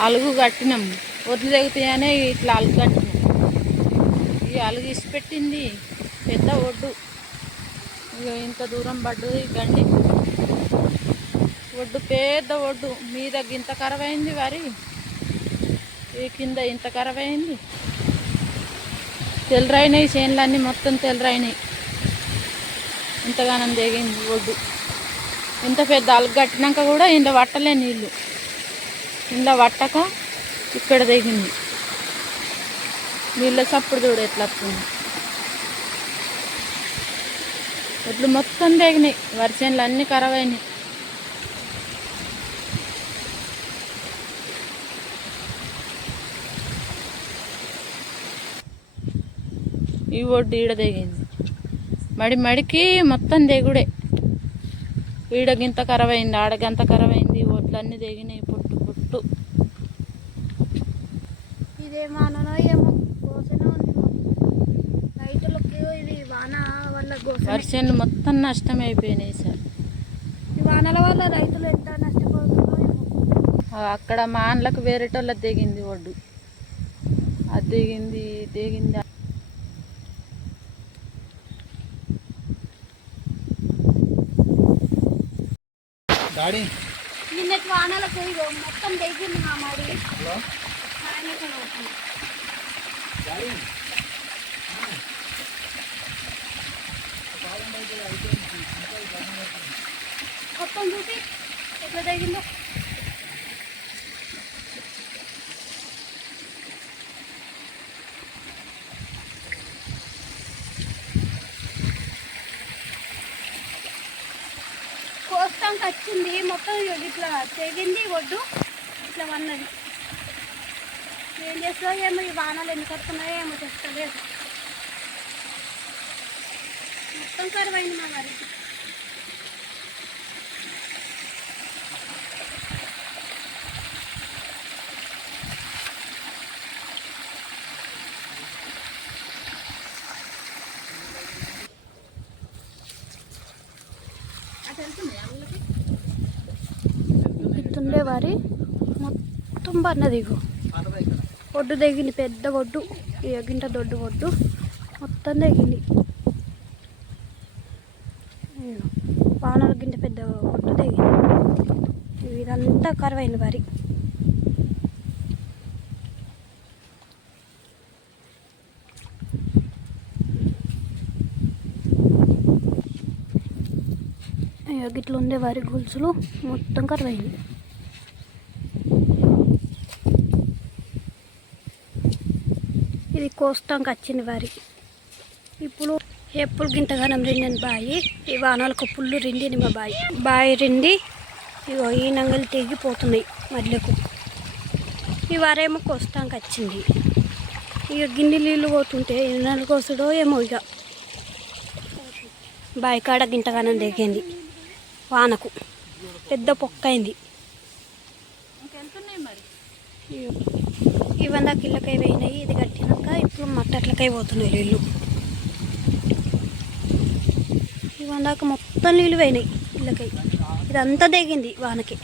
అలుగు కట్టినాం. వడ్లు తెగుతాయనే ఇట్లా అలుగు కట్టినాం. ఈ అలుగు ఇసి పెట్టింది. పెద్ద ఒడ్డు. ఇక ఇంత దూరం పడ్డది గండి ఒడ్డు పెద్ద ఒడ్డు. మీద ఇంత కరవైంది వరి. ఈ కింద ఇంత కరవైంది తెల్లరైనాయి చేనులన్నీ మొత్తం తెల్లరైనాయి. ఇంతగానం దిగింది ఒడ్డు. ఇంత పెద్ద అలుగు కట్టినాక కూడా ఇంత పట్టలే నీళ్ళు కింద పట్టక ఇక్కడ దిగింది. నీళ్ళ చప్పుడు చూడు ఎట్లా వస్తుంది. ఒడ్లు మొత్తం దిగినాయి వరిచేనులు అన్నీ ఖరాబ్ అయినాయి. ఈ ఒడ్డు ఈడ దిగింది మడి మడికి మొత్తం దిగుడే ఈడ గింత ఖరాబ్ అయింది ఆడ గంత ఖరాబ్ అయింది ఒడ్లన్నీ దిగినాయి పొట్టు. ఇదేమానో ఏమో గోసనే ఉంది రైతులకు ఇది వాన వల్ల వరిచేనులు మొత్తం నష్టం అయిపోయినాయి సార్. ఈ వానల వల్ల రైతులు ఎంత నష్టపోతుందో ఆ అక్కడ మాన్లకు వేరేటోళ్ళ దిగింది ఒడ్డు. అది దిగింది దిగింది డాడీ. నిన్నటి వానలకు మొత్తం దిగింది మా అవుతుంది. మొత్తం చూపి ఎట్లా తగిందో కోస్తానికి వచ్చింది మొత్తం ఇట్లా తెగింది ఒడ్డు ఇట్లా వన్నది. ఏం చేస్తుందో ఏమో ఈ వానాలు ఎందుకు వస్తున్నాయో ఏమో తెస్తలేదు మొత్తం కరువైంది మా వారి ఇస్తుండే వారి. మొత్తం పన్నది ఇగో ఒడ్డు తెగింది పెద్ద ఒడ్డు. ఈ గింట దొడ్డు ఒడ్డు. మొత్తం తెగింది. ఇగో, వానల గింట పెద్ద ఒడ్డు తెగింది. ఇదంతా కరువైంది వరి ఇగో గిట్ల ఉండే వరి గొలుసులు మొత్తం కరువైంది. ఇది కోస్తాంకి వచ్చింది వరి. ఇప్పుడు ఎప్పుడు గింతగానం రిండిన బాయి ఈ వానాలకు పుల్లు రిండిని మా బాయి. బాయి రిండి ఇగో ఈ నంగలు తెగిపోతున్నాయి మధ్యకు ఈ వారేమో కోస్తాంకి వచ్చింది ఇక గిన్నె నీళ్ళు పోతుంటే ఎన్నెలు కోసుడో ఏమో ఇక బాయి కాడ గింతగానం దిగింది వానకు. పెద్ద పొక్కైంది. ఇంకెంతున్నాయి మరి? ఇవన్నీ కిల్లకై పోయినాయి ఇది కట్టినాక ఇప్పుడు మట్టట్లకై పోతున్నాయి నీళ్ళు ఇవన్నాక మొత్తం నీళ్ళు పోయినాయి ఇళ్ళకై. ఇదంతా దిగింది వానకి.